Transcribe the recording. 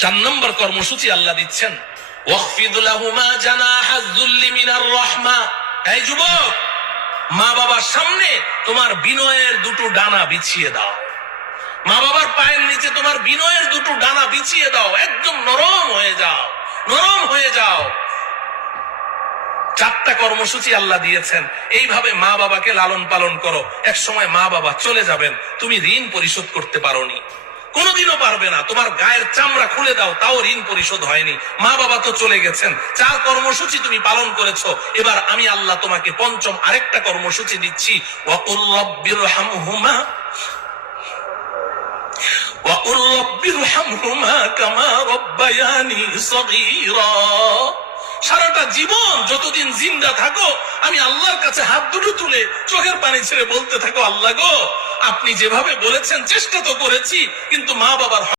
4 নম্বর কর্মসূচি আল্লাহ দিচ্ছেন, ওয়াখফিদ লাহুমা জানাহাজ যুল্লি মিনার রাহমা। এই যুবক, মা বাবার সামনে তোমার বিনয়ের দুটো ডানা বিছিয়ে দাও। মা বাবার পায়ের নিচে তোমার বিনয়ের দুটো ডানা বিছিয়ে দাও, একদম নরম হয়ে যাও, নরম হয়ে যাও। 4টা কর্মসূচি আল্লাহ দিয়েছেন। এইভাবে মা বাবাকে লালন পালন করো। এক সময় মা বাবা চলে যাবেন, তুমি ঋণ পরিশোধ করতে পারোনি, কোনোদিনও পারবে না। তোমার গায়ের চামড়া খুলে দাও, তাও ঋণ পরিশোধ হয়নি। মা বাবা তো চলে গেছেন। 4 কর্মসূচি তুমি পালন করেছো। এবার আমি আল্লাহ তোমাকে 5ম আরেকটা কর্মসূচি দিচ্ছি, ওয়াকুর রাব্বিরহামহুমা ওয়াকুর রাব্বিরহামহুমা কামা রাব্বায়ানি সগীরা। সারাটা জীবন যতদিন জিন্দা থাকো, আমি আল্লাহর কাছে হাত দুটো তুলে চোখের পানি ছেড়ে বলতে থাকো, আল্লাহ গো, আপনি যেভাবে বলেছেন চেষ্টা তো করেছি, কিন্তু মা বাবার